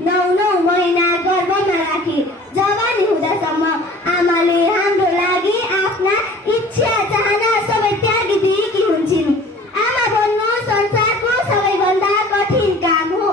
9 महिना गर्भमा राखी जवानी हुँदासम्म आमाले हाम्रो लागि आफ्ना इच्छा चाहना सबै त्यागिदिएकी हुन्छन्। आमा बन्नु संसारको सबैभन्दा कठिन काम हो।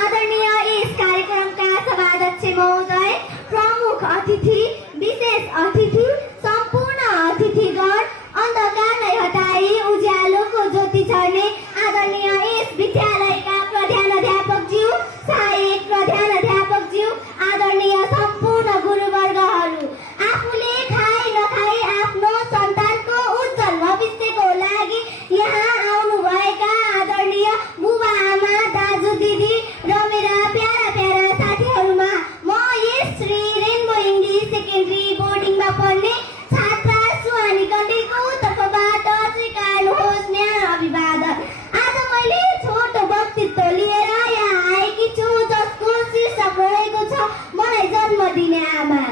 आदरणीय यस कार्यक्रमका सभाध्यक्ष महोदय, प्रमुख अतिथि, विशेष अतिथि, सम्पूर्ण अतिथिगण, अन्धकारलाई हटाई उज्यालोको ज्योति छर्ने आदरणीय यस विद्यालयका प्रधानाध्यापकज्यू, सहायक प्रधानाध्यापकज्यू, आदरणीय सम्पूर्ण गुरुवर्गहरू, आफूले खाई नखाई आफ्नो सन्तानको उज्जवल भविष्यको लागि यहाँ आउनुभएका आदरणीय बुबा आमा, दाजु दिदी र मेरा प्यारा प्यारा साथीहरूमा म यस श्री रेनबो इङ्ग्लिस सेकेन्डरी बोर्डिङमा पढ्ने छात्रा सुहानी कण्डेलको तर्फबाट स्वीकार्नुहोस् न्यानो अभिवादन। आज मैले छोटो वक्तृत्व लिएर यहाँ आएकी छु जसको शीर्षक रहेको छ मलाई जन्म दिने आमा।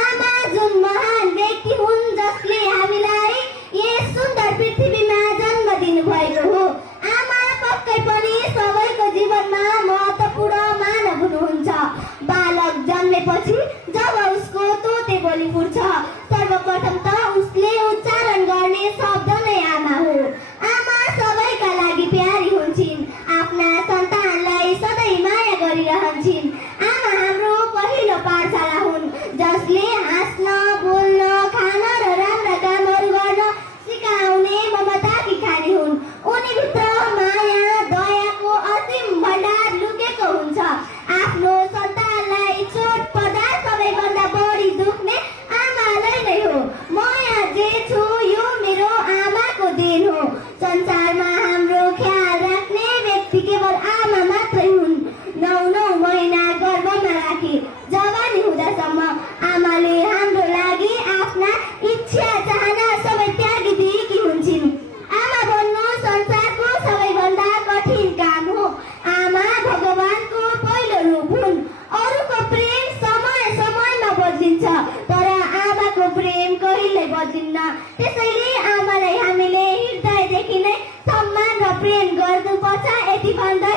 आमा जुन महान व्यक्ति हुन् जसले हामीलाई यस सुन्दर पृथ्वीमा जन्म दिनुभएको हो। आमा पक्कै पनि सबैको जीवनमा महत्त्वपूर्ण मानव हुनुहुन्छ। बालक जन्मेपछि जब उसको तोते बोली फुट्छ, सर्वप्रथम त उसले उच्चारण गर्ने शब्द नै आमा हो। आमा सबैका लागि प्यारी हुन्छन्, आफ्ना सन्तानलाई सधैँ माया गरिरहन्छन्। आमा हाम्रो पहिलो पाठशाला हुन् जसले हाँस्न, बोल्न, खान र राम्रा कामहरू गर्न सिकाउने ममताकी खानी हुन्। उनीभित्र माया, दयाको असीम भण्डार लुकेको हुन्छ। आफ्नो सन्तानलाई चोट पर्दा सबैभन्दा बढी दुख्ने आमालाई नै हो। म यहाँ जे छु यो मेरो आमाको देन हो। संसारमा हाम्रो ख्याल राख्ने व्यक्ति केवल आमा मात्रै हुन्। 9 महिना गर्भमा राखी जवानी हुँदासम्म आमाले हाम्रो लागि आफ्ना इच्छा चाहना सबै त्यागिदिएकी हुन्छन्। आमा बन्नु संसारको सबैभन्दा कठिन काम हो। आमा भगवानको पहिलो रूप हुन्। अरूको प्रेम समय समयमा बदलिन्छ तर आमाको प्रेम कहिल्यै बदलिन्न। त्यसैले आमालाई हामीले हृदयदेखि नै सम्मान र प्रेम गर्नुपर्छ। यति भन्दै